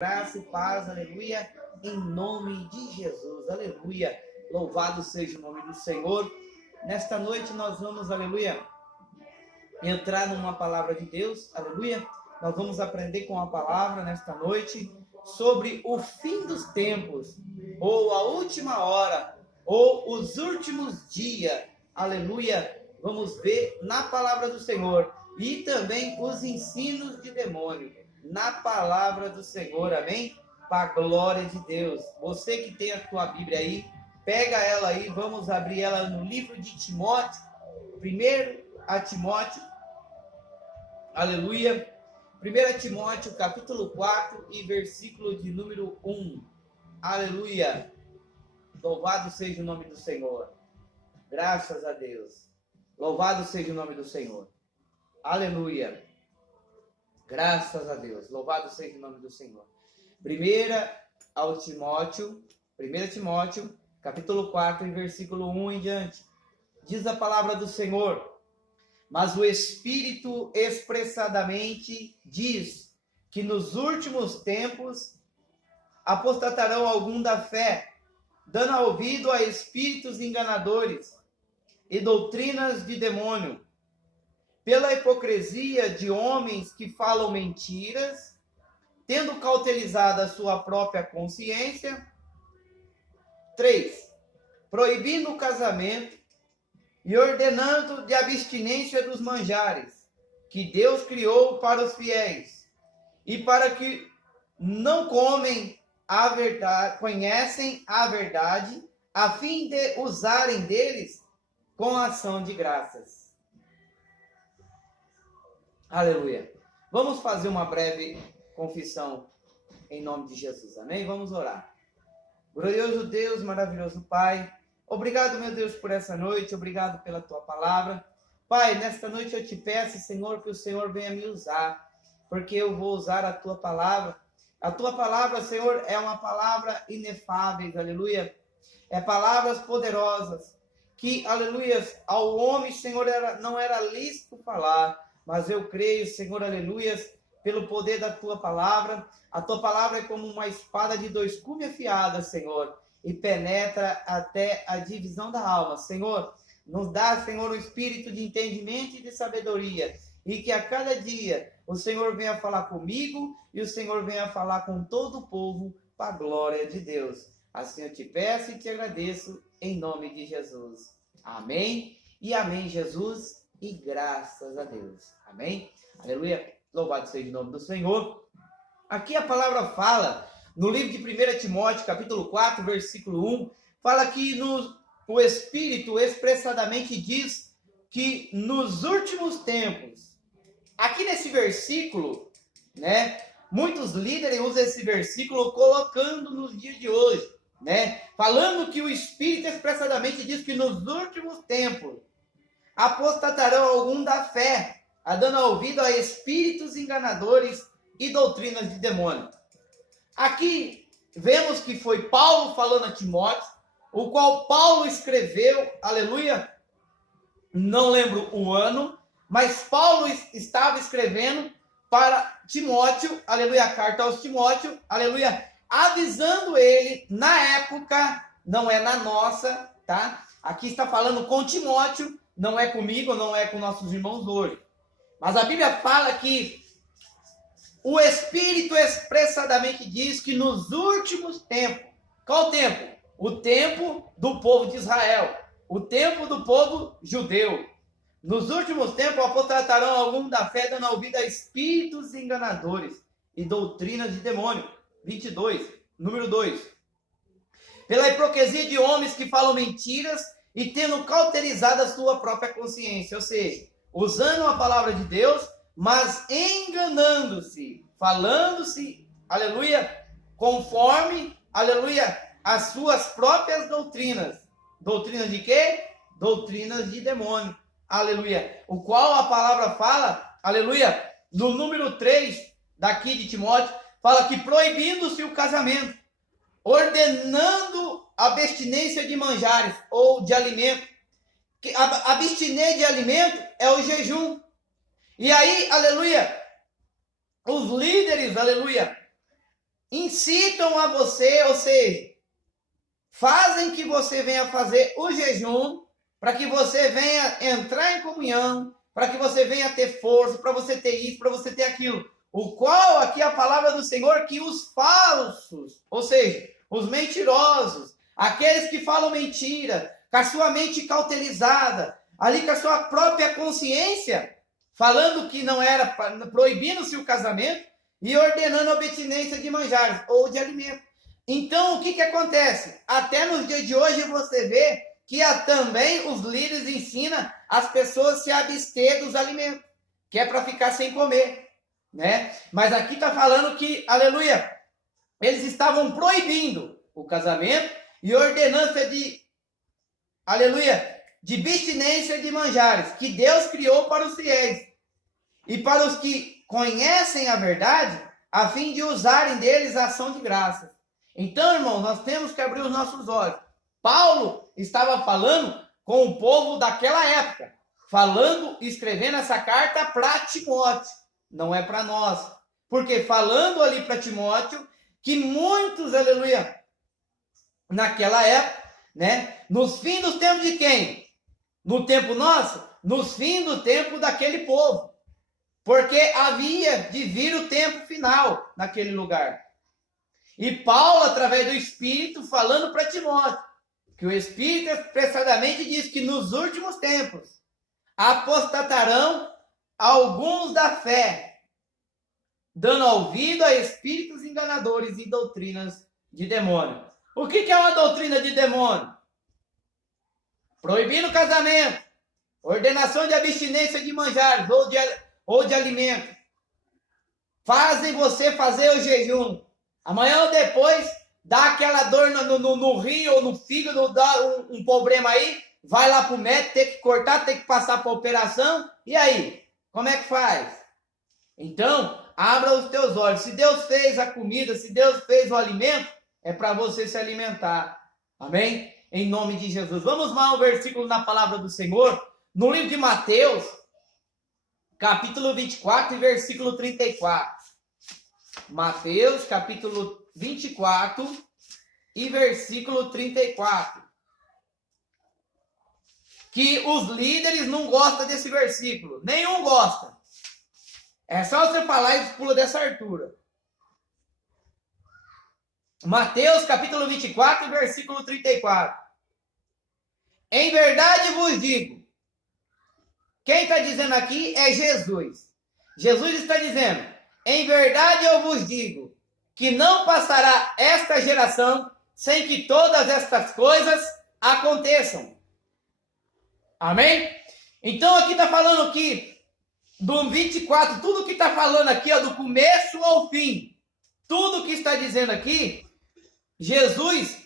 Graça e paz, aleluia, em nome de Jesus, aleluia. Louvado seja o nome do Senhor. Nesta noite nós vamos, aleluia, entrar numa palavra de Deus, aleluia. Nós vamos aprender com a palavra nesta noite sobre o fim dos tempos, ou a última hora, ou os últimos dias, aleluia. Vamos ver na palavra do Senhor e também os ensinos de demônio. Na palavra do Senhor, amém? Para a glória de Deus. Você que tem a tua Bíblia aí, pega ela aí, vamos abrir ela no livro de Timóteo, primeiro a Timóteo, aleluia, 1 Timóteo, capítulo 4 e versículo de número 1, aleluia, louvado seja o nome do Senhor, graças a Deus, louvado seja o nome do Senhor, aleluia. Graças a Deus. Louvado seja o nome do Senhor. 1 Timóteo, capítulo 4, versículo 1 em diante. Diz a palavra do Senhor: mas o Espírito expressadamente diz que nos últimos tempos apostatarão algum da fé, dando ouvido a espíritos enganadores e doutrinas de demônio, pela hipocrisia de homens que falam mentiras, tendo cautelizado a sua própria consciência. 3. Proibindo o casamento e ordenando de abstinência dos manjares, que Deus criou para os fiéis, e para que não comem a verdade, conhecem a verdade, a fim de usarem deles com ação de graças. Aleluia. Vamos fazer uma breve confissão em nome de Jesus. Amém? Vamos orar. Glorioso Deus, maravilhoso Pai, obrigado, meu Deus, por essa noite. Obrigado pela Tua palavra. Pai, nesta noite eu te peço, Senhor, que o Senhor venha me usar, porque eu vou usar a Tua palavra. A Tua palavra, Senhor, é uma palavra inefável, aleluia. É palavras poderosas, que, aleluia, ao homem, Senhor, não era lícito falar. Mas eu creio, Senhor, aleluias, pelo poder da Tua palavra. A Tua palavra é como uma espada de 2 gumes afiada, Senhor, e penetra até a divisão da alma. Senhor, nos dá, Senhor, um espírito de entendimento e de sabedoria, e que a cada dia o Senhor venha falar comigo e o Senhor venha falar com todo o povo para a glória de Deus. Assim eu te peço e te agradeço em nome de Jesus. Amém e amém, Jesus. E graças a Deus. Amém? Aleluia. Louvado seja o nome do Senhor. Aqui a palavra fala, no livro de 1 Timóteo, capítulo 4, versículo 1, fala que o Espírito expressadamente diz que nos últimos tempos, aqui nesse versículo, né, muitos líderes usam esse versículo colocando nos dias de hoje, né, falando que o Espírito expressadamente diz que nos últimos tempos apostatarão algum da fé, dando ouvido a espíritos enganadores e doutrinas de demônio. Aqui vemos que foi Paulo falando a Timóteo, o qual Paulo escreveu, aleluia, não lembro o ano, mas Paulo estava escrevendo para Timóteo, aleluia, a carta aos Timóteo, aleluia, avisando ele, na época, não é na nossa, tá? Aqui está falando com Timóteo, não é comigo, não é com nossos irmãos hoje. Mas a Bíblia fala que o Espírito expressadamente diz que nos últimos tempos, qual tempo? O tempo do povo de Israel, o tempo do povo judeu. Nos últimos tempos apostatarão algum da fé, dando ouvido a espíritos enganadores e doutrinas de demônio. 22, número 2. Pela hipocrisia de homens que falam mentiras e tendo cauterizado a sua própria consciência, ou seja, usando a palavra de Deus, mas enganando-se, falando-se, aleluia, conforme, aleluia, as suas próprias doutrinas. Doutrinas de quê? Doutrinas de demônio, aleluia. O qual a palavra fala, aleluia, no número 3 daqui de Timóteo, fala que proibindo-se o casamento, ordenando a abstinência de manjares ou de alimento. Abstiner de alimento é o jejum. E aí, aleluia, os líderes, aleluia, incitam a você, ou seja, fazem que você venha fazer o jejum, para que você venha entrar em comunhão, para que você venha ter força, para você ter isso, para você ter aquilo. O qual, aqui a palavra do Senhor, que os falsos, ou seja, os mentirosos, aqueles que falam mentira, com a sua mente cauterizada, ali com a sua própria consciência, falando que não era, proibindo-se o casamento e ordenando a abstinência de manjares ou de alimento. Então, o que acontece? Até nos dias de hoje você vê que também os líderes ensinam as pessoas a se abster dos alimentos, que é para ficar sem comer, né? Mas aqui está falando que, aleluia, eles estavam proibindo o casamento e ordenança de, aleluia, de abstinência de manjares, que Deus criou para os fiéis e para os que conhecem a verdade, a fim de usarem deles a ação de graças. Então, irmão, nós temos que abrir os nossos olhos. Paulo estava falando com o povo daquela época, falando, escrevendo essa carta para Timóteo, não é para nós. Porque falando ali para Timóteo, que muitos, aleluia, naquela época, né, nos fins dos tempos de quem? No tempo nosso? Nos fins do tempo daquele povo. Porque havia de vir o tempo final naquele lugar. E Paulo, através do Espírito, falando para Timóteo, que o Espírito expressadamente diz que nos últimos tempos apostatarão alguns da fé, dando ouvido a espíritos enganadores e doutrinas de demônio. O que é uma doutrina de demônio? Proibindo o casamento, ordenação de abstinência de manjares ou de alimento. Fazem você fazer o jejum. Amanhã ou depois, dá aquela dor no rim ou no fígado, dá um problema aí, vai lá para o médico, tem que cortar, tem que passar para operação, e aí? Como é que faz? Então, abra os teus olhos. Se Deus fez a comida, se Deus fez o alimento, é para você se alimentar. Amém? Em nome de Jesus. Vamos lá ao versículo na palavra do Senhor, no livro de Mateus, capítulo 24 e versículo 34. Mateus, capítulo 24 e versículo 34. Que os líderes não gostam desse versículo. Nenhum gosta. É só você falar e pula dessa altura. Mateus, capítulo 24 e versículo 34. Em verdade vos digo. Quem está dizendo aqui é Jesus. Jesus está dizendo: em verdade eu vos digo, que não passará esta geração sem que todas estas coisas aconteçam. Amém? Então aqui está falando que do 24, tudo que está falando aqui, ó, do começo ao fim, tudo que está dizendo aqui, Jesus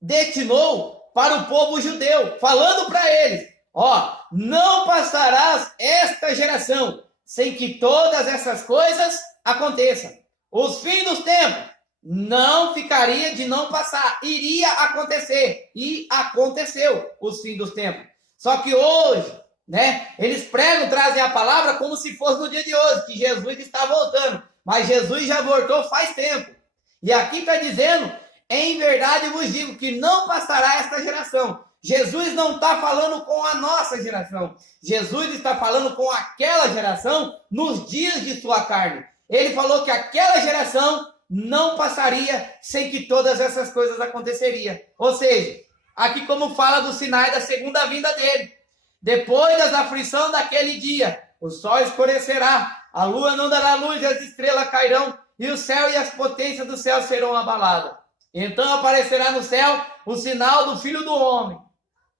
predestinou para o povo judeu, falando para eles, ó, não passarás esta geração sem que todas essas coisas aconteçam. Os fins dos tempos não ficaria de não passar, iria acontecer, e aconteceu os fins dos tempos. Só que hoje, né, eles pregam, trazem a palavra como se fosse no dia de hoje, que Jesus está voltando, mas Jesus já voltou faz tempo. E aqui está dizendo, em verdade vos digo, que não passará esta geração. Jesus não está falando com a nossa geração. Jesus está falando com aquela geração nos dias de sua carne. Ele falou que aquela geração não passaria sem que todas essas coisas aconteceriam. Ou seja, aqui como fala do sinal da segunda vinda dele. Depois das aflições daquele dia, o sol escurecerá, a lua não dará luz e as estrelas cairão, e o céu e as potências do céu serão abaladas. Então aparecerá no céu o sinal do Filho do Homem.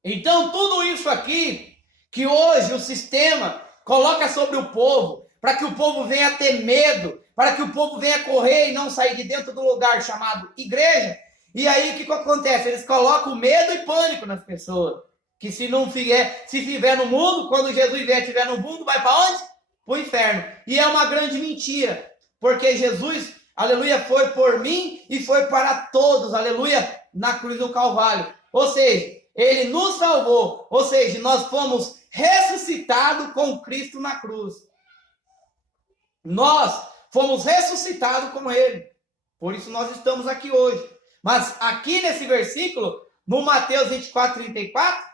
Então tudo isso aqui, que hoje o sistema coloca sobre o povo, para que o povo venha ter medo, para que o povo venha correr e não sair de dentro do lugar chamado igreja. E aí o que acontece? Eles colocam medo e pânico nas pessoas. Que se não vier, se estiver no mundo, quando Jesus vier, estiver no mundo, vai para onde? Para o inferno. E é uma grande mentira. Porque Jesus, aleluia, foi por mim e foi para todos, aleluia, na cruz do Calvário. Ou seja, ele nos salvou. Ou seja, nós fomos ressuscitados com Cristo na cruz. Nós fomos ressuscitados com ele. Por isso nós estamos aqui hoje. Mas aqui nesse versículo, no Mateus 24, 34,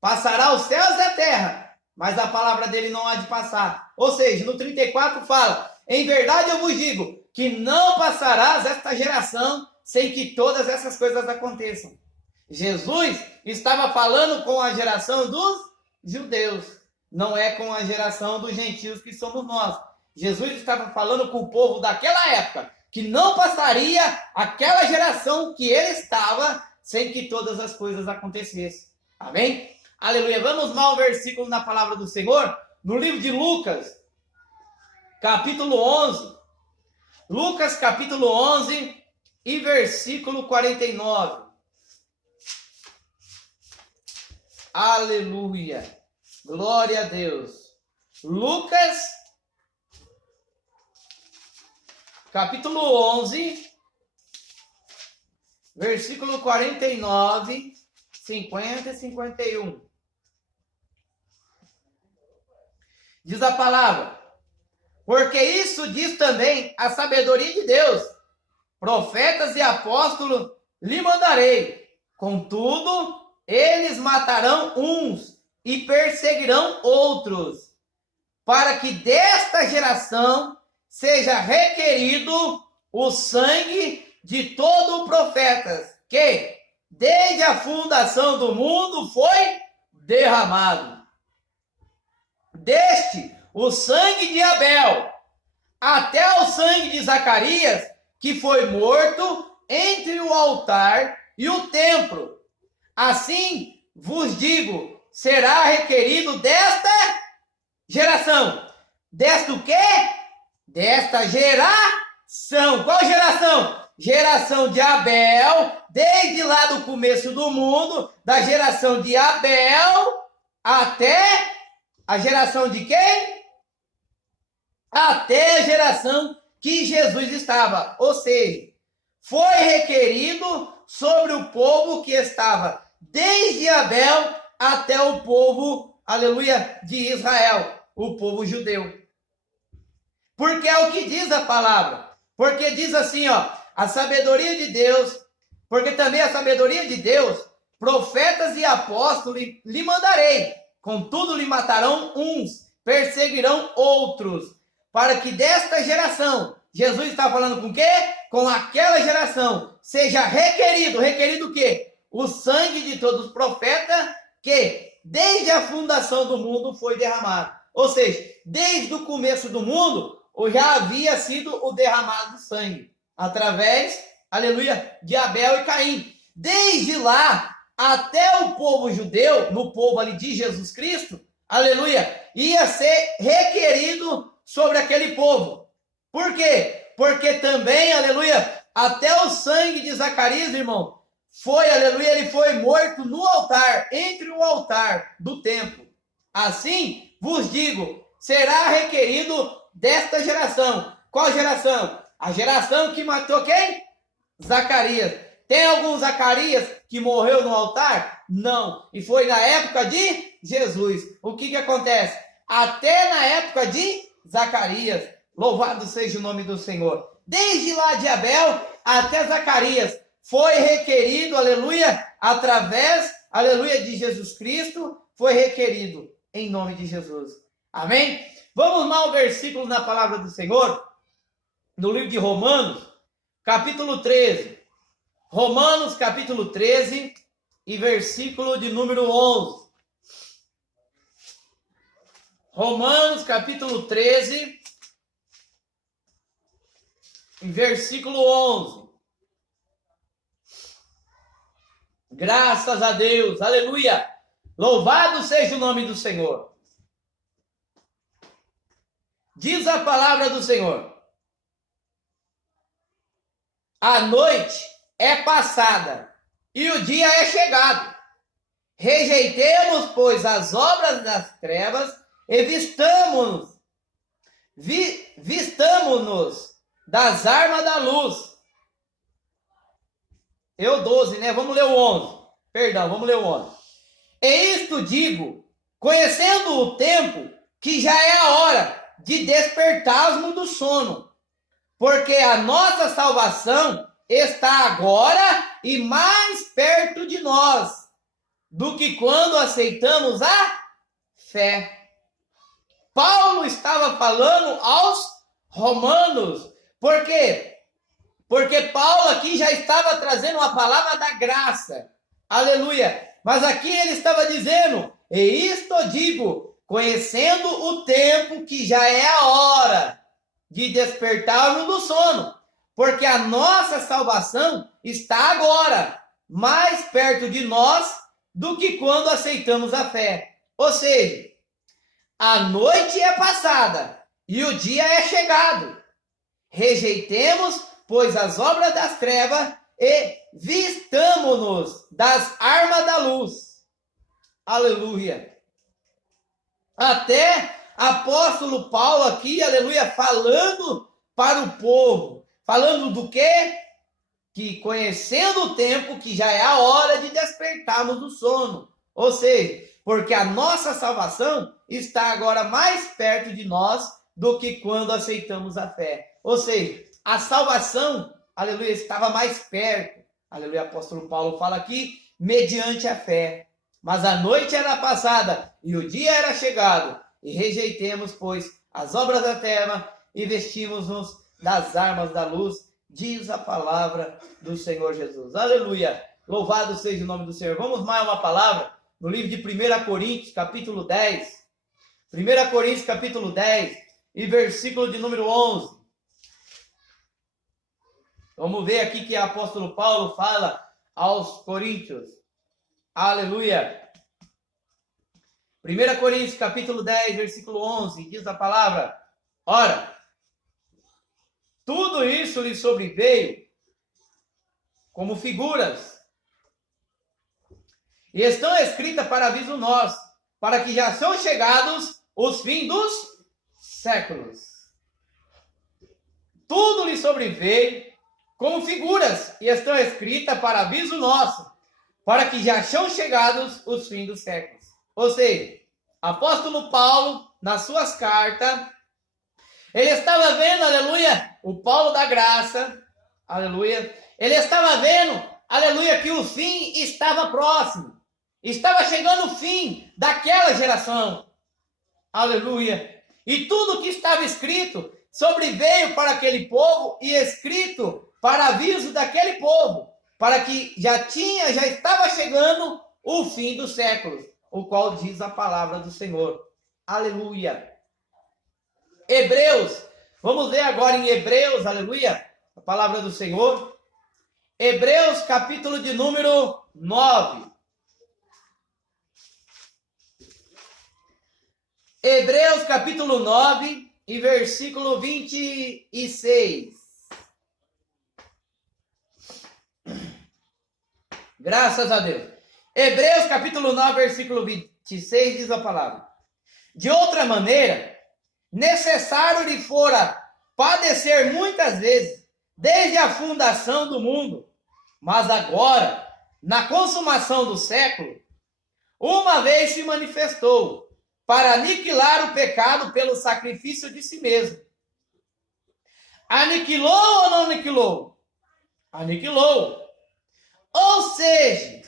passará os céus e a terra, mas a palavra dele não há de passar. Ou seja, no 34 fala, em verdade eu vos digo, que não passarás esta geração sem que todas essas coisas aconteçam. Jesus estava falando com a geração dos judeus, não é com a geração dos gentios que somos nós. Jesus estava falando com o povo daquela época, que não passaria aquela geração que ele estava sem que todas as coisas acontecessem. Amém? Aleluia. Vamos lá ao versículo na palavra do Senhor, no livro de Lucas, capítulo 11. Lucas, capítulo 11 e versículo 49. Aleluia. Glória a Deus. Lucas, capítulo 11, versículo 49, 50 e 51. Diz a palavra, porque isso diz também a sabedoria de Deus, profetas e apóstolos lhe mandarei, contudo, eles matarão uns e perseguirão outros, para que desta geração seja requerido o sangue de todo profeta, que desde a fundação do mundo foi derramado. Deste, o sangue de Abel, até o sangue de Zacarias, que foi morto entre o altar e o templo. Assim vos digo, será requerido desta geração. Desta o quê? Desta geração. Qual geração? Geração de Abel, desde lá do começo do mundo, da geração de Abel até a geração de quem? Até a geração que Jesus estava. Ou seja, foi requerido sobre o povo que estava desde Abel até o povo, aleluia, de Israel, o povo judeu. Porque é o que diz a palavra. Porque diz assim, ó, a sabedoria de Deus, porque também a sabedoria de Deus, profetas e apóstolos lhe mandarei, contudo lhe matarão uns, perseguirão outros, para que desta geração, Jesus está falando com o quê? Com aquela geração, seja requerido o quê? O sangue de todos os profetas que desde a fundação do mundo foi derramado. Ou seja, desde o começo do mundo, já havia sido o derramado do sangue, através, aleluia, de Abel e Caim. Desde lá até o povo judeu, no povo ali de Jesus Cristo, aleluia, ia ser requerido sobre aquele povo. Por quê? Porque também, aleluia, até o sangue de Zacarias, irmão, foi, aleluia, ele foi morto no altar, entre o altar do templo. Assim, vos digo, será requerido desta geração. Qual geração? A geração que matou quem? Zacarias. Tem algum Zacarias que morreu no altar? Não. E foi na época de Jesus. O que acontece? Até na época de Zacarias. Louvado seja o nome do Senhor. Desde lá de Abel até Zacarias. Foi requerido, aleluia, através, aleluia, de Jesus Cristo. Foi requerido em nome de Jesus. Amém? Vamos lá ao versículo na palavra do Senhor. No livro de Romanos, capítulo 13. Romanos, capítulo 13 e versículo de número 11. Romanos, capítulo 13 e versículo 11. Graças a Deus, aleluia. Louvado seja o nome do Senhor. Diz a palavra do Senhor. A noite é passada e o dia é chegado. Rejeitemos, pois, as obras das trevas e vistamo-nos das armas da luz. Eu 12, né? Vamos ler o 11. Perdão, vamos ler o 11. E isto digo, conhecendo o tempo, que já é a hora de despertarmos do sono, porque a nossa salvação está agora e mais perto de nós do que quando aceitamos a fé. Paulo estava falando aos romanos. Por quê? Porque Paulo aqui já estava trazendo uma palavra da graça. Aleluia. Mas aqui ele estava dizendo: e isto digo, conhecendo o tempo que já é a hora de despertarmos do sono, porque a nossa salvação está agora, mais perto de nós do que quando aceitamos a fé. Ou seja, a noite é passada e o dia é chegado. Rejeitemos, pois, as obras das trevas e vistamo-nos das armas da luz. Aleluia. Até apóstolo Paulo aqui, aleluia, falando para o povo. Falando do quê? Que conhecendo o tempo, que já é a hora de despertarmos do sono. Ou seja, porque a nossa salvação está agora mais perto de nós do que quando aceitamos a fé. Ou seja, a salvação, aleluia, estava mais perto. Aleluia, apóstolo Paulo fala aqui, mediante a fé. Mas a noite era passada e o dia era chegado. E rejeitemos, pois, as obras da terra e vestimos-nos das armas da luz, diz a palavra do Senhor Jesus. Aleluia, louvado seja o nome do Senhor. Vamos mais uma palavra no livro de 1 Coríntios, capítulo 10. 1 Coríntios, capítulo 10 e versículo de número 11. Vamos ver aqui que o apóstolo Paulo fala aos coríntios. Aleluia. 1 Coríntios, capítulo 10, versículo 11, diz a palavra: ora, tudo isso lhe sobreveio como figuras, e estão escritas para aviso nosso, para que já são chegados os fins dos séculos. Tudo lhe sobreveio como figuras, e estão escritas para aviso nosso, para que já são chegados os fins dos séculos. Ou seja, apóstolo Paulo, nas suas cartas, ele estava vendo, aleluia, o Paulo da graça, aleluia, ele estava vendo, aleluia, que o fim estava próximo, estava chegando o fim daquela geração, aleluia, e tudo que estava escrito sobreveio para aquele povo e escrito para aviso daquele povo, para que já estava chegando o fim dos séculos, o qual diz a palavra do Senhor. Aleluia. Hebreus, vamos ver agora em Hebreus, aleluia, a palavra do Senhor. Hebreus, capítulo de número 9. Hebreus, capítulo 9 e versículo 26. Graças a Deus. Hebreus capítulo 9, versículo 26 diz a palavra: de outra maneira, necessário lhe fora padecer muitas vezes, desde a fundação do mundo, mas agora, na consumação do século, uma vez se manifestou, para aniquilar o pecado pelo sacrifício de si mesmo. Aniquilou ou não aniquilou? Aniquilou. Ou seja,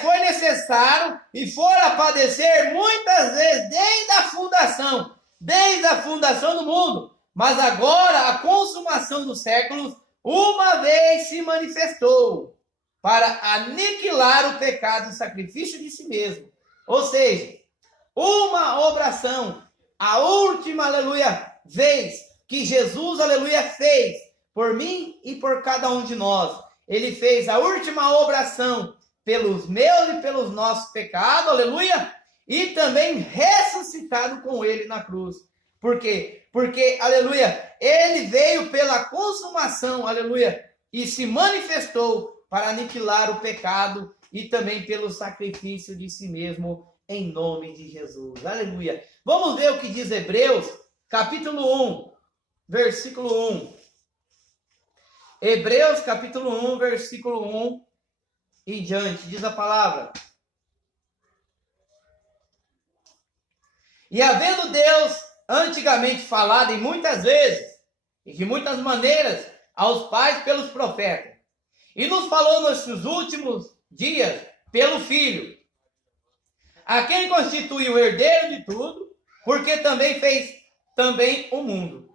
foi necessário e fora padecer muitas vezes desde a fundação do mundo, mas agora a consumação dos séculos uma vez se manifestou para aniquilar o pecado, o sacrifício de si mesmo. Ou seja, uma obração, a última, aleluia, vez que Jesus, aleluia, fez por mim e por cada um de nós. Ele fez a última obração pelos meus e pelos nossos pecados, aleluia, e também ressuscitado com ele na cruz. Por quê? Porque, aleluia, ele veio pela consumação, aleluia, e se manifestou para aniquilar o pecado e também pelo sacrifício de si mesmo, em nome de Jesus. Aleluia. Vamos ver o que diz Hebreus, capítulo 1, versículo 1. Hebreus capítulo 1, versículo 1 e diante, diz a palavra: e havendo Deus antigamente falada e muitas vezes, e de muitas maneiras, aos pais pelos profetas. E nos falou nesses últimos dias pelo Filho, a quem constituiu o herdeiro de tudo, porque também fez também o mundo.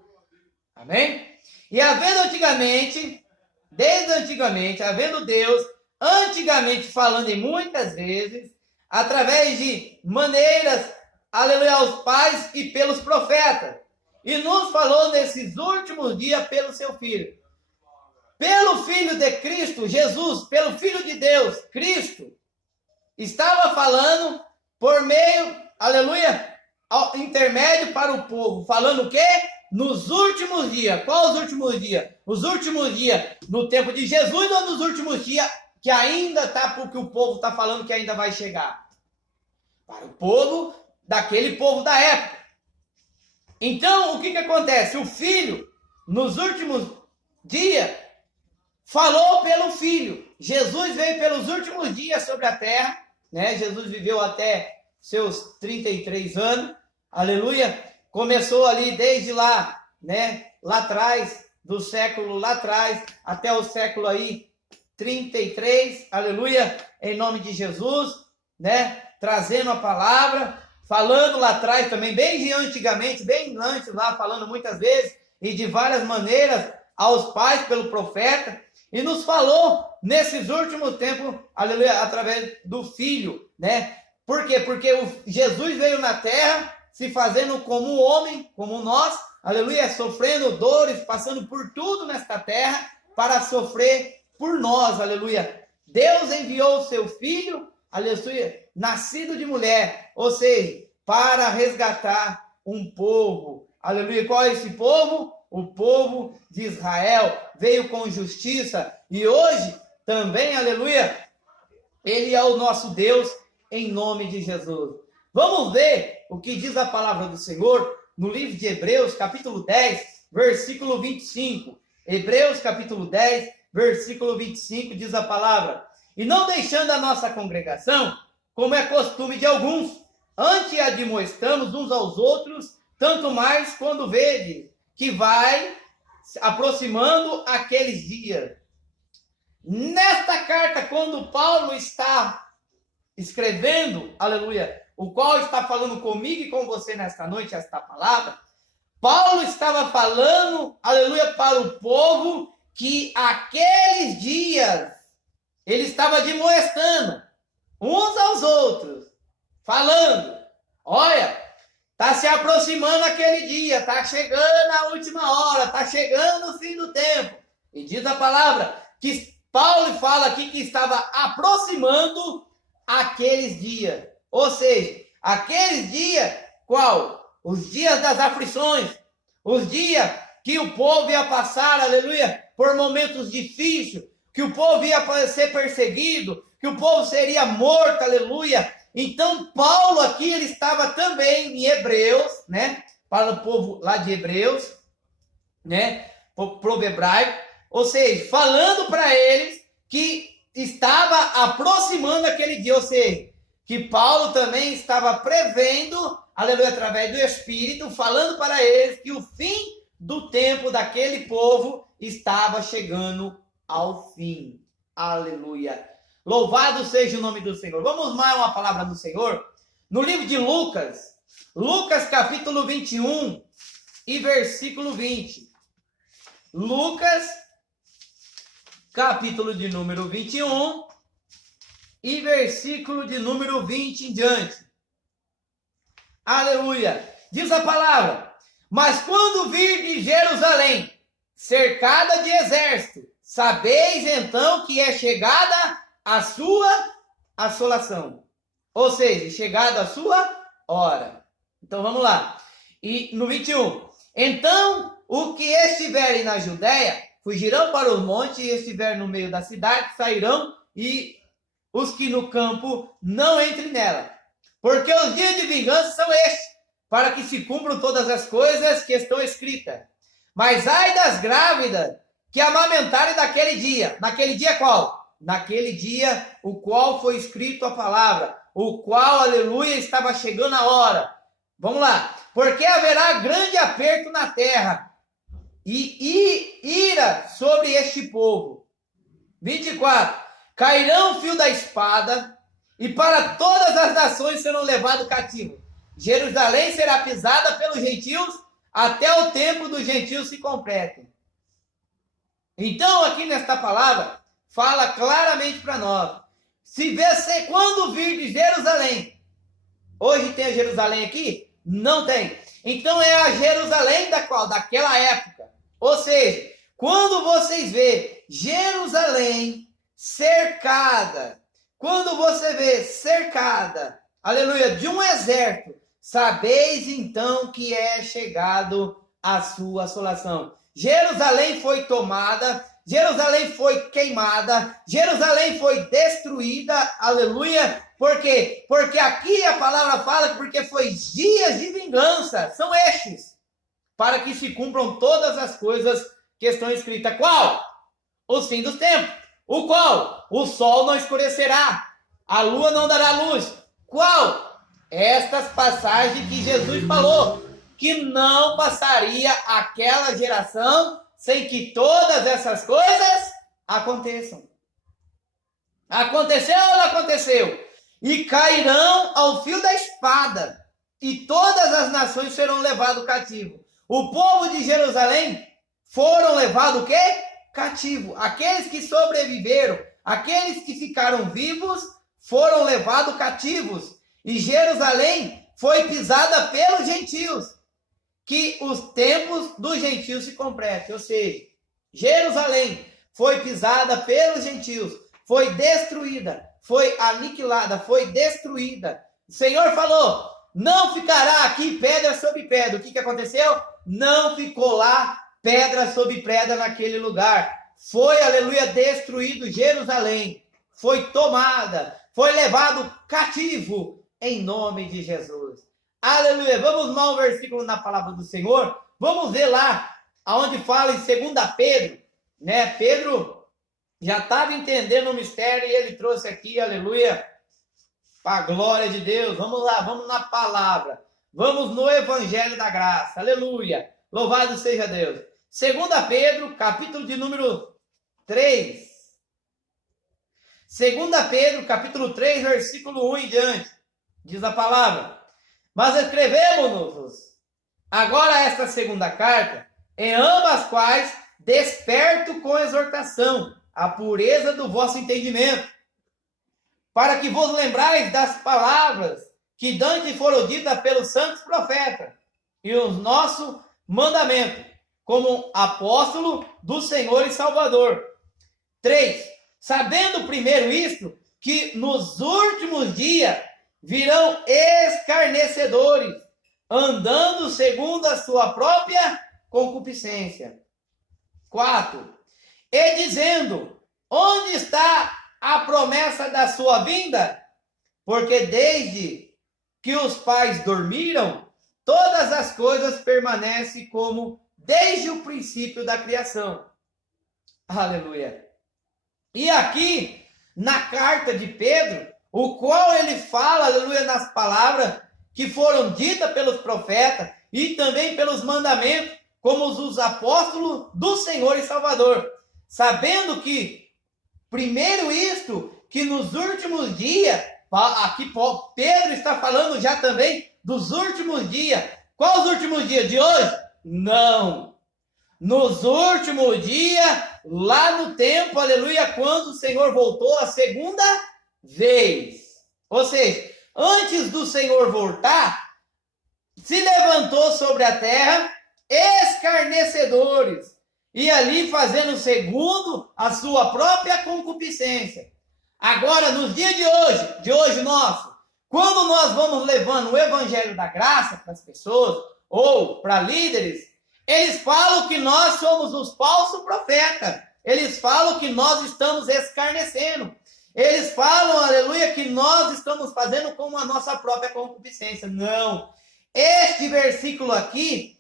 Amém? E havendo antigamente, desde antigamente, havendo Deus, antigamente falando em muitas vezes, através de maneiras, aleluia, aos pais e pelos profetas. E nos falou nesses últimos dias pelo seu Filho. Pelo Filho de Cristo, Jesus, pelo Filho de Deus, Cristo, estava falando por meio, aleluia, ao intermédio para o povo. Falando o quê? Nos últimos dias. Qual os últimos dias? Os últimos dias no tempo de Jesus ou nos últimos dias que ainda está, porque o povo está falando que ainda vai chegar? Para o povo, daquele povo da época. Então, o que acontece? O Filho, nos últimos dias, falou pelo Filho. Jesus veio pelos últimos dias sobre a terra, né? Jesus viveu até seus 33 anos, aleluia. Começou ali desde lá, né? Lá atrás, do século lá atrás, até o século aí 33, aleluia, em nome de Jesus, né? Trazendo a palavra, falando lá atrás também, bem antigamente, bem antes lá, falando muitas vezes e de várias maneiras aos pais pelo profeta, e nos falou nesses últimos tempos, aleluia, através do Filho, né? Por quê? Porque Jesus veio na terra se fazendo como homem, como nós, aleluia, sofrendo dores, passando por tudo nesta terra para sofrer por nós, aleluia. Deus enviou o seu Filho, aleluia, nascido de mulher, ou seja, para resgatar um povo, aleluia. Qual é esse povo? O povo de Israel veio com justiça e hoje também, aleluia, ele é o nosso Deus em nome de Jesus. Vamos ver o que diz a palavra do Senhor no livro de Hebreus, capítulo 10, versículo 25. Hebreus, capítulo 10, versículo 25, diz a palavra: e não deixando a nossa congregação, como é costume de alguns, antes admoestamos uns aos outros, tanto mais quando vede que vai aproximando aqueles dias. Nesta carta, quando Paulo está escrevendo, aleluia, o qual está falando comigo e com você nesta noite, esta palavra, Paulo estava falando, aleluia, para o povo que aqueles dias ele estava admoestando uns aos outros, falando: olha, está se aproximando aquele dia, está chegando a última hora, está chegando o fim do tempo. E diz a palavra que Paulo fala aqui que estava aproximando aqueles dias. Ou seja, aqueles dias, qual? Os dias das aflições, os dias que o povo ia passar, aleluia, por momentos difíceis, que o povo ia ser perseguido, que o povo seria morto, aleluia. Então, Paulo aqui, ele estava também em Hebreus, né, para o povo lá de Hebreus, né, povo hebraico, ou seja, falando para eles que estava aproximando aquele dia, ou seja, que Paulo também estava prevendo, aleluia, através do Espírito, falando para eles que o fim do tempo daquele povo estava chegando ao fim. Aleluia. Louvado seja o nome do Senhor. Vamos mais uma palavra do Senhor. No livro de Lucas, Lucas capítulo 21 e versículo 20. Lucas, capítulo de número 21 e versículo de número 20 em diante. Aleluia. Diz a palavra: mas quando vir de Jerusalém, cercada de exército, sabeis então que é chegada a sua assolação. Ou seja, chegada a sua hora. Então vamos lá. E no 21. Então, o que estiverem na Judéia, fugirão para os montes, e estiverem no meio da cidade, sairão, e os que no campo não entrem nela. Porque os dias de vingança são estes, para que se cumpram todas as coisas que estão escritas. Mas ai das grávidas que amamentarem naquele dia. Naquele dia qual? Naquele dia o qual foi escrito a palavra, o qual, aleluia, estava chegando a hora. Vamos lá. porque haverá grande aperto na terra e ira sobre este povo. 24. Cairão o fio da espada, e para todas as nações serão levados cativos. Jerusalém será pisada pelos gentios, até o tempo dos gentios se complete. Então, aqui nesta palavra, fala claramente para nós. Se vê quando vir de Jerusalém. Hoje tem a Jerusalém aqui? Não tem. Então é a Jerusalém da qual? Daquela época. Ou seja, quando vocês vê Jerusalém cercada, quando você vê cercada, aleluia, de um exército, sabeis então que é chegado a sua assolação. Jerusalém foi tomada, Jerusalém foi queimada, Jerusalém foi destruída, aleluia. Por quê? Porque aqui a palavra fala que porque foi dias de vingança, são estes, para que se cumpram todas as coisas que estão escritas. Qual? Os fins dos tempos. O qual? O sol não escurecerá, a lua não dará luz. Qual? Estas passagens que Jesus falou, que não passaria aquela geração sem que todas essas coisas aconteçam. Aconteceu ou não aconteceu? E cairão ao fio da espada, e todas as nações serão levadas cativo. O povo de Jerusalém foram levados o quê? Cativo. Aqueles que sobreviveram, aqueles que ficaram vivos, foram levados cativos. E Jerusalém foi pisada pelos gentios, que os tempos dos gentios se completem. Ou seja, Jerusalém foi pisada pelos gentios, foi destruída, foi aniquilada, foi destruída. O Senhor falou, não ficará aqui pedra sobre pedra. O que aconteceu? Não ficou lá pedra sobre pedra naquele lugar. Foi, aleluia, destruído Jerusalém. Foi tomada, foi levado cativo em nome de Jesus. Aleluia. Vamos lá um versículo na palavra do Senhor. Vamos ver lá, aonde fala em 2 Pedro, né? Pedro já estava entendendo o mistério e ele trouxe aqui, aleluia, para a glória de Deus. Vamos lá, vamos na palavra. Vamos no Evangelho da Graça. Aleluia. Louvado seja Deus. 2 Pedro, capítulo de número 3. 2 Pedro, capítulo 3, versículo 1 em diante. Diz a palavra. Mas escrevemos-nos agora esta segunda carta, em ambas quais desperto com exortação a pureza do vosso entendimento, para que vos lembrais das palavras que dantes foram ditas pelos santos profetas e os nossos mandamentos, como apóstolo do Senhor e Salvador. 3. Sabendo primeiro isto, que nos últimos dias virão escarnecedores, andando segundo a sua própria concupiscência. 4. E dizendo, onde está a promessa da sua vinda? Porque desde que os pais dormiram, todas as coisas permanecem como desde o princípio da criação. Aleluia. E aqui, na carta de Pedro, o qual ele fala, aleluia, nas palavras que foram ditas pelos profetas e também pelos mandamentos, como os apóstolos do Senhor e Salvador. Sabendo que, primeiro isto, que nos últimos dias, aqui Pedro está falando já também dos últimos dias. Quais os últimos dias de hoje? Não. Nos últimos dias, lá no tempo, aleluia, quando o Senhor voltou a segunda vez. Ou seja, antes do Senhor voltar, se levantou sobre a terra escarnecedores, e ali fazendo segundo a sua própria concupiscência. Agora, nos dias de hoje nosso, quando nós vamos levando o Evangelho da Graça para as pessoas, ou para líderes, eles falam que nós somos os falsos profetas. Eles falam que nós estamos escarnecendo. Eles falam, aleluia, que nós estamos fazendo como a nossa própria concupiscência. Não. Este versículo aqui,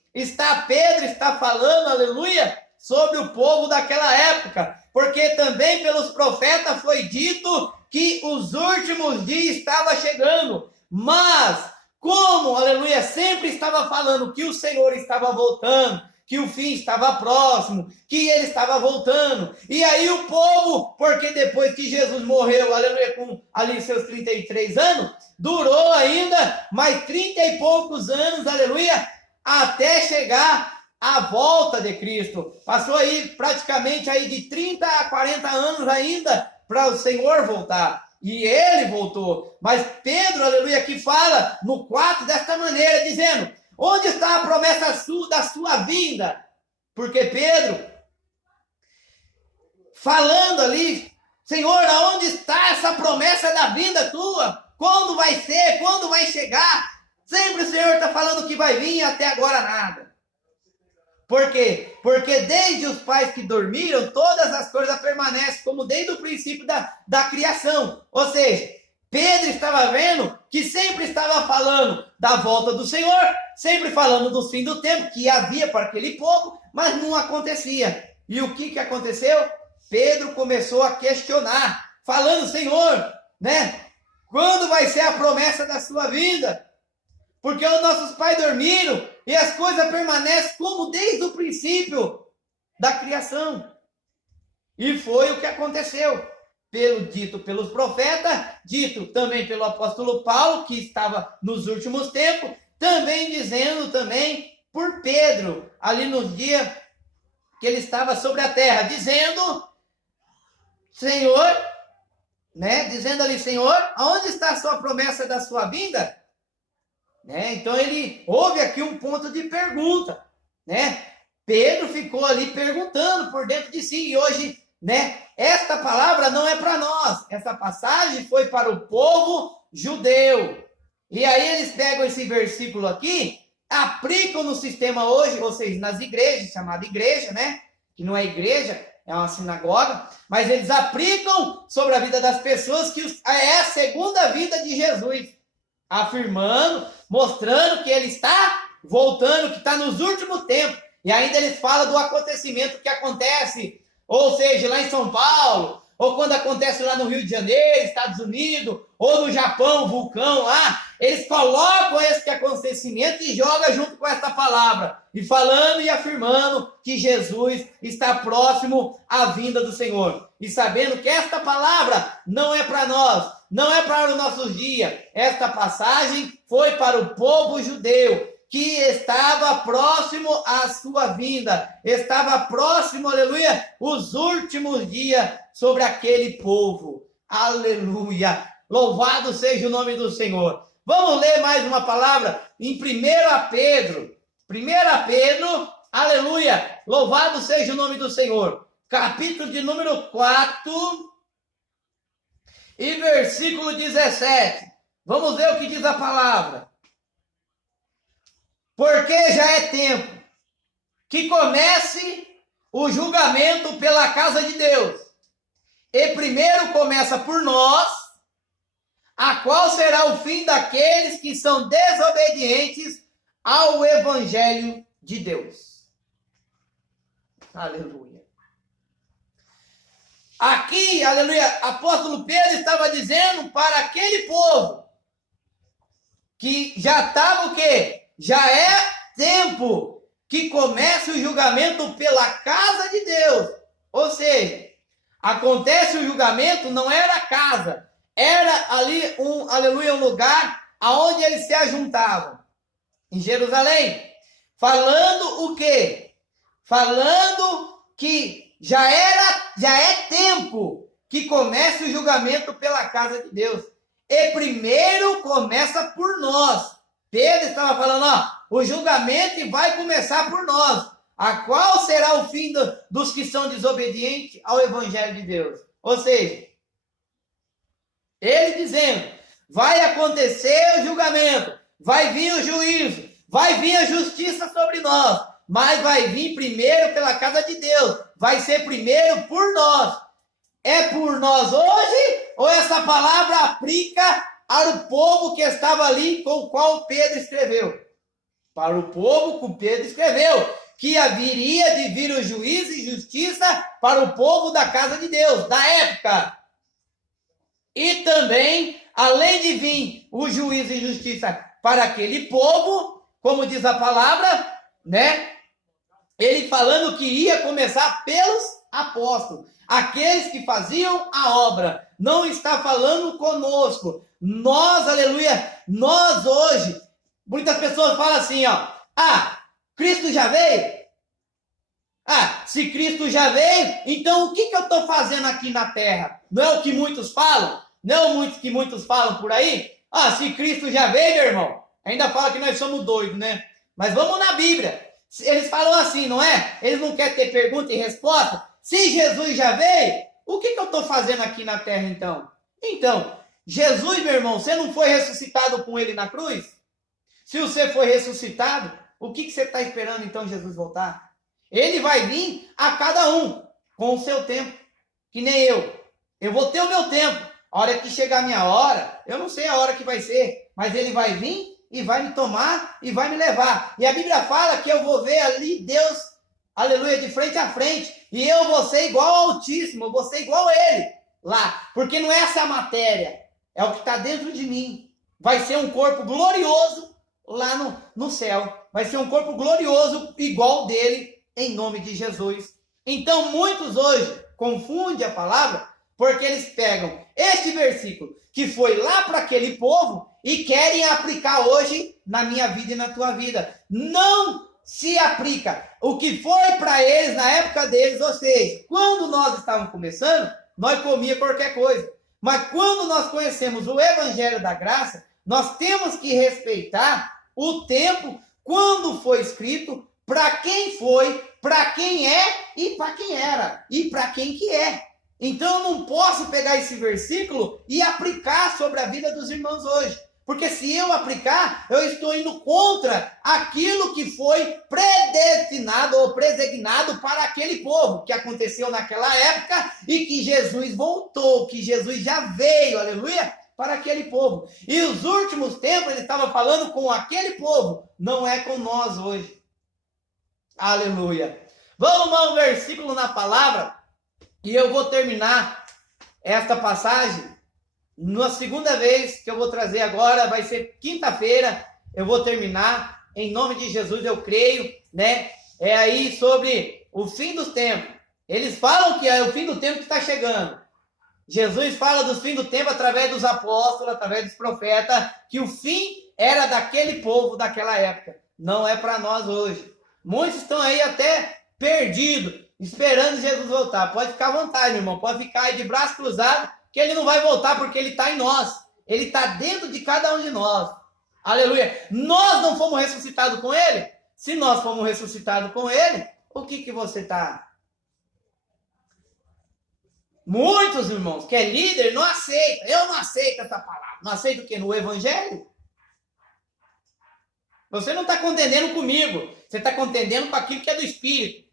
Pedro está falando, aleluia, sobre o povo daquela época. Porque também pelos profetas foi dito que os últimos dias estavam chegando. Mas como, aleluia, sempre estava falando que o Senhor estava voltando, que o fim estava próximo, que ele estava voltando. E aí o povo, porque depois que Jesus morreu, aleluia, com ali seus 33 anos, durou ainda mais 30 e poucos anos, aleluia, até chegar à volta de Cristo. Passou aí praticamente aí de 30 a 40 anos ainda para o Senhor voltar. E ele voltou. Mas Pedro, aleluia, que fala no 4 desta maneira, dizendo: onde está a promessa da sua vinda? Porque Pedro, falando ali, Senhor, aonde está essa promessa da vinda tua? Quando vai ser? Quando vai chegar? Sempre o Senhor está falando que vai vir e até agora nada. Por quê? Porque desde os pais que dormiram, todas as coisas permanecem como desde o princípio da criação. Ou seja, Pedro estava vendo que sempre estava falando da volta do Senhor, sempre falando do fim do tempo, que havia para aquele povo, mas não acontecia. E o que aconteceu? Pedro começou a questionar, falando: Senhor, né? Quando vai ser a promessa da sua vinda? Porque os nossos pais dormiram e as coisas permanecem como desde o princípio da criação. E foi o que aconteceu. Dito pelos profetas, dito também pelo apóstolo Paulo, que estava nos últimos tempos, também dizendo também por Pedro, ali nos dias que ele estava sobre a terra, dizendo: Senhor, né? Dizendo ali: Senhor, aonde está a sua promessa da sua vinda? Né? Então ele houve aqui um ponto de pergunta, né? Pedro ficou ali perguntando por dentro de si. E hoje, né, esta palavra não é para nós. Essa passagem foi para o povo judeu. E aí eles pegam esse versículo aqui, aplicam no sistema hoje, ou seja, nas igrejas, chamada igreja, né? Que não é igreja, é uma sinagoga, mas eles aplicam sobre a vida das pessoas que é a segunda vinda de Jesus, afirmando, mostrando que ele está voltando, que está nos últimos tempos. E ainda eles falam do acontecimento que acontece, ou seja, lá em São Paulo, ou quando acontece lá no Rio de Janeiro, Estados Unidos, ou no Japão, vulcão lá, eles colocam esse acontecimento e jogam junto com essa palavra, e falando e afirmando que Jesus está próximo à vinda do Senhor. E sabendo que esta palavra não é para nós, não é para os nossos dias. Esta passagem foi para o povo judeu, que estava próximo à sua vinda, estava próximo, aleluia, os últimos dias sobre aquele povo. Aleluia! Louvado seja o nome do Senhor. Vamos ler mais uma palavra em 1 Pedro. 1 Pedro, aleluia! Louvado seja o nome do Senhor. Capítulo de número 4 e versículo 17. Vamos ver o que diz a palavra. Porque já é tempo que comece o julgamento pela casa de Deus. E primeiro começa por nós, a qual será o fim daqueles que são desobedientes ao evangelho de Deus. Aleluia. Aqui, aleluia, apóstolo Pedro estava dizendo para aquele povo que já estava o quê? Já é tempo que comece o julgamento pela casa de Deus. Ou seja, acontece o julgamento, não era a casa, era ali um lugar aonde eles se ajuntavam, em Jerusalém. Falando o quê? Falando que já é tempo que comece o julgamento pela casa de Deus. E primeiro começa por nós. Pedro estava falando, o julgamento vai começar por nós. A qual será o fim dos que são desobedientes ao evangelho de Deus? Ou seja, ele dizendo, vai acontecer o julgamento, vai vir o juízo, vai vir a justiça sobre nós, mas vai vir primeiro pela casa de Deus, vai ser primeiro por nós. É por nós hoje ou essa palavra aplica para o povo que estava ali com o qual Pedro escreveu? Para o povo que Pedro escreveu, que haveria de vir o juízo e justiça para o povo da casa de Deus, da época. E também, além de vir o juízo e justiça para aquele povo, como diz a palavra, né? Ele falando que ia começar pelos apóstolos, aqueles que faziam a obra. Não está falando conosco. Nós, aleluia, nós hoje, muitas pessoas falam assim, ó, Cristo já veio? Se Cristo já veio, então o que eu estou fazendo aqui na terra? Não é o que muitos falam? Não é o que muitos falam por aí? Se Cristo já veio, meu irmão, ainda fala que nós somos doidos, né? Mas vamos na Bíblia. Eles falam assim, não é? Eles não querem ter pergunta e resposta. Se Jesus já veio, o que eu estou fazendo aqui na terra então? Então, Jesus, meu irmão, você não foi ressuscitado com ele na cruz? Se você foi ressuscitado, o que você está esperando então Jesus voltar? Ele vai vir a cada um com o seu tempo, que nem eu. Eu vou ter o meu tempo. A hora que chegar a minha hora, eu não sei a hora que vai ser, mas ele vai vir e vai me tomar e vai me levar. E a Bíblia fala que eu vou ver ali Deus, aleluia, de frente a frente. E eu vou ser igual ao Altíssimo, eu vou ser igual a ele lá. Porque não é essa matéria, é o que está dentro de mim. Vai ser um corpo glorioso lá no céu. Vai ser um corpo glorioso igual dele, em nome de Jesus. Então muitos hoje confundem a palavra porque eles pegam este versículo que foi lá para aquele povo e querem aplicar hoje na minha vida e na tua vida. Não se aplica. O que foi para eles na época deles, ou seja, quando nós estávamos começando, nós comíamos qualquer coisa. Mas quando nós conhecemos o Evangelho da Graça, nós temos que respeitar o tempo, quando foi escrito, para quem foi, para quem é e para quem era e para quem que é. Então eu não posso pegar esse versículo e aplicar sobre a vida dos irmãos hoje. Porque se eu aplicar, eu estou indo contra aquilo que foi predestinado ou presignado para aquele povo, que aconteceu naquela época e que Jesus voltou, que Jesus já veio, aleluia, para aquele povo. E os últimos tempos ele estava falando com aquele povo, não é com nós hoje. Aleluia. Vamos a um versículo na palavra e eu vou terminar esta passagem na segunda vez que eu vou trazer agora, vai ser quinta-feira, eu vou terminar, em nome de Jesus eu creio, né? É aí sobre o fim dos tempos. Eles falam que é o fim do tempo que está chegando. Jesus fala do fim do tempo através dos apóstolos, através dos profetas, que o fim era daquele povo daquela época. Não é para nós hoje. Muitos estão aí até perdidos, esperando Jesus voltar. Pode ficar à vontade, irmão. Pode ficar aí de braço cruzado, que ele não vai voltar porque ele está em nós. Ele está dentro de cada um de nós. Aleluia. Nós não fomos ressuscitados com ele? Se nós fomos ressuscitados com ele, o que você está? Muitos irmãos que é líder não aceita. Eu não aceito essa palavra. Não aceito o quê? No evangelho? Você não está contendendo comigo. Você está contendendo com aquilo que é do Espírito.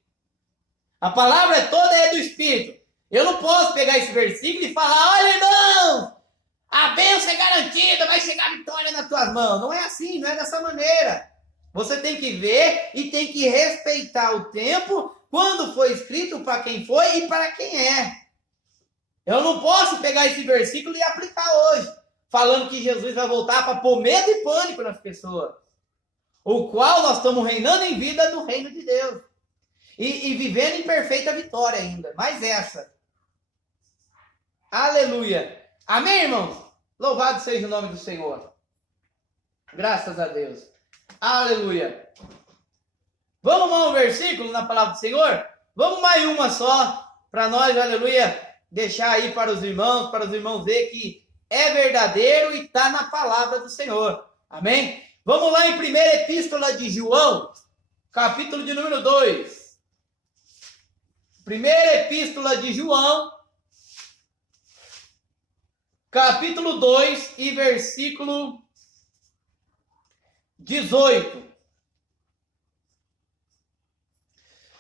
A palavra toda é do Espírito. Eu não posso pegar esse versículo e falar, olha, irmão, a bênção é garantida, vai chegar a vitória nas tuas mãos. Não é assim, não é dessa maneira. Você tem que ver e tem que respeitar o tempo, quando foi escrito, para quem foi e para quem é. Eu não posso pegar esse versículo e aplicar hoje, falando que Jesus vai voltar para pôr medo e pânico nas pessoas, o qual nós estamos reinando em vida no reino de Deus. E vivendo em perfeita vitória ainda. Mais essa. Aleluia. Amém, irmãos? Louvado seja o nome do Senhor. Graças a Deus. Aleluia. Vamos a um versículo na palavra do Senhor? Vamos mais uma só, para nós, aleluia, deixar aí para os irmãos ver que é verdadeiro e está na palavra do Senhor. Amém? Vamos lá em primeira epístola de João, capítulo de número 2. Primeira epístola de João, capítulo 2 e versículo 18.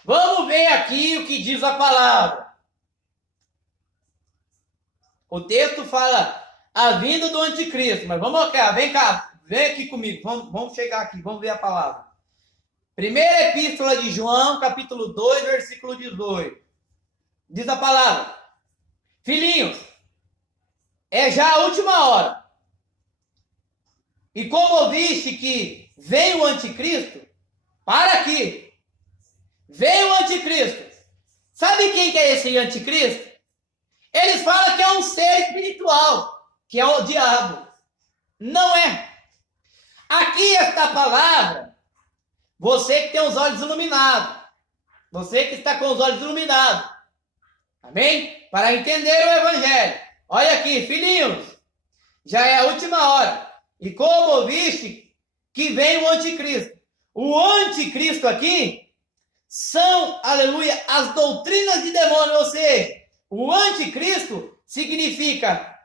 Vamos ver aqui o que diz a palavra. O texto fala a vinda do anticristo, mas vamos cá, vem aqui comigo, vamos chegar aqui, vamos ver a palavra. Primeira epístola de João, capítulo 2, versículo 18. Diz a palavra: filhinhos, é já a última hora. E como ouviste que vem o anticristo, para aqui, vem o anticristo. Sabe quem que é esse anticristo? Eles falam que é um ser espiritual, que é o diabo. Não é. Aqui esta palavra, você que tem os olhos iluminados, você que está com os olhos iluminados, amém? Para entender o evangelho. Olha aqui, filhinhos, já é a última hora. E como ouviste que vem o anticristo. O anticristo aqui são, aleluia, as doutrinas de demônio. Ou seja, o anticristo significa,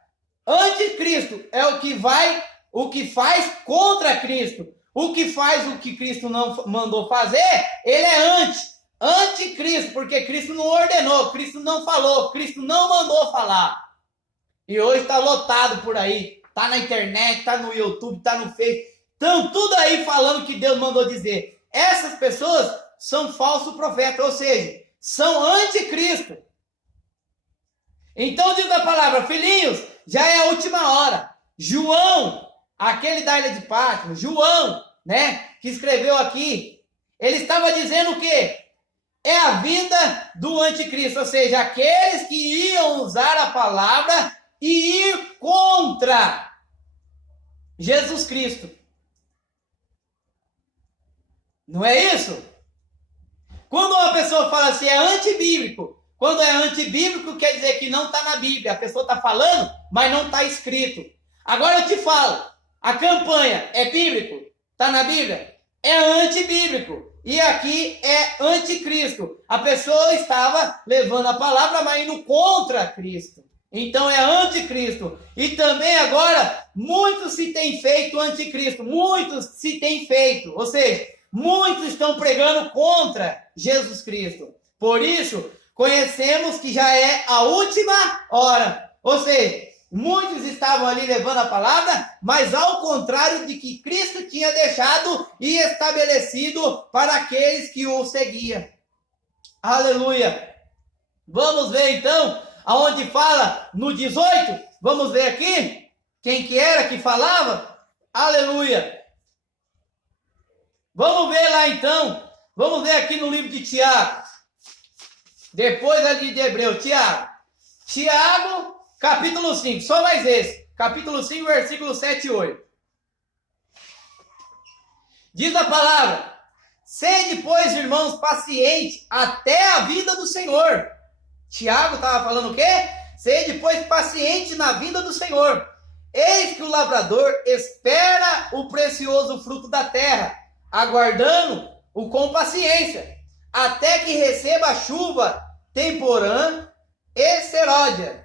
anticristo é o que faz contra Cristo. O que faz o que Cristo não mandou fazer, ele é anticristo, porque Cristo não ordenou, Cristo não falou, Cristo não mandou falar. E hoje está lotado por aí, está na internet, está no YouTube, está no Facebook, estão tudo aí falando que Deus mandou dizer. Essas pessoas são falsos profetas, ou seja, são anticristo. Então diz a palavra, filhinhos, já é a última hora. João, aquele da ilha de Patmos, João, né, que escreveu aqui, ele estava dizendo o quê? É a vinda do anticristo, ou seja, aqueles que iam usar a palavra e ir contra Jesus Cristo. Não é isso? Quando uma pessoa fala assim, é antibíblico. Quando é antibíblico, quer dizer que não está na Bíblia. A pessoa está falando, mas não está escrito. Agora eu te falo, a campanha é bíblico? Está na Bíblia? É antibíblico. E aqui é anticristo. A pessoa estava levando a palavra, mas indo contra Cristo. Então é anticristo. E também agora, muitos se têm feito anticristo. Muitos se têm feito. Ou seja, muitos estão pregando contra Jesus Cristo. Por isso, conhecemos que já é a última hora. Ou seja, muitos estavam ali levando a palavra, mas ao contrário de que Cristo tinha deixado e estabelecido para aqueles que o seguiam. Aleluia! Vamos ver então, aonde fala no 18, vamos ver aqui, quem que era que falava? Aleluia! Vamos ver lá então, vamos ver aqui no livro de Tiago, depois ali de Hebreu, Tiago, capítulo 5, só mais esse. Capítulo 5, versículo 7 e 8. Diz a palavra: sede, pois, irmãos, pacientes até a vinda do Senhor. Tiago estava falando o quê? Sede, pois, paciente na vinda do Senhor. Eis que o lavrador espera o precioso fruto da terra, aguardando-o com paciência, até que receba a chuva temporã e seródia.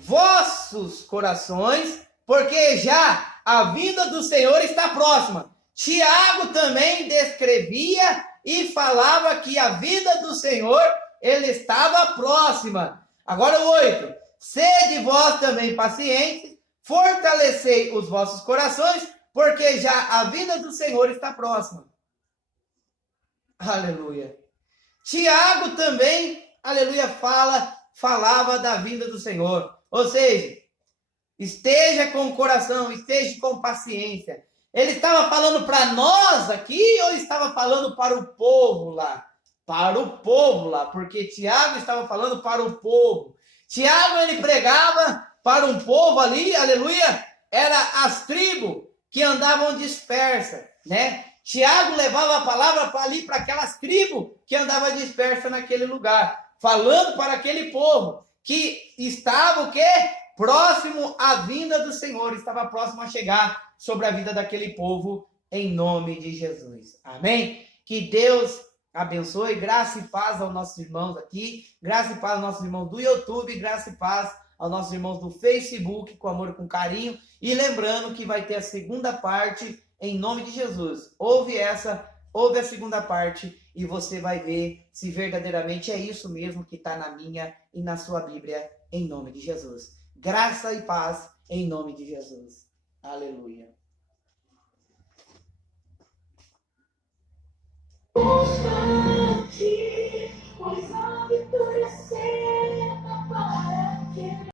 Vossos corações, porque já a vinda do Senhor está próxima. Tiago também descrevia e falava que a vinda do Senhor, ele estava próxima. Agora o 8. Sede vós também pacientes, fortalecei os vossos corações, porque já a vinda do Senhor está próxima. Aleluia. Tiago também, aleluia, falava da vinda do Senhor. Ou seja, esteja com o coração, esteja com paciência. Ele estava falando para nós aqui ou estava falando para o povo lá? Para o povo lá, porque Tiago estava falando para o povo. Tiago, ele pregava para um povo ali, aleluia, era as tribos que andavam dispersas, né? Tiago levava a palavra para ali, para aquelas tribos que andavam dispersas naquele lugar, falando para aquele povo que estava o quê? Próximo à vinda do Senhor, estava próximo a chegar sobre a vida daquele povo, em nome de Jesus. Amém? Que Deus abençoe, graça e paz aos nossos irmãos aqui, graça e paz aos nossos irmãos do YouTube, graça e paz aos nossos irmãos do Facebook, com amor e com carinho, e lembrando que vai ter a segunda parte, em nome de Jesus. Ouve a segunda parte, e você vai ver se verdadeiramente é isso mesmo que está na minha e na sua Bíblia, em nome de Jesus. Graça e paz, em nome de Jesus. Aleluia. Pois a vitória é certa para quem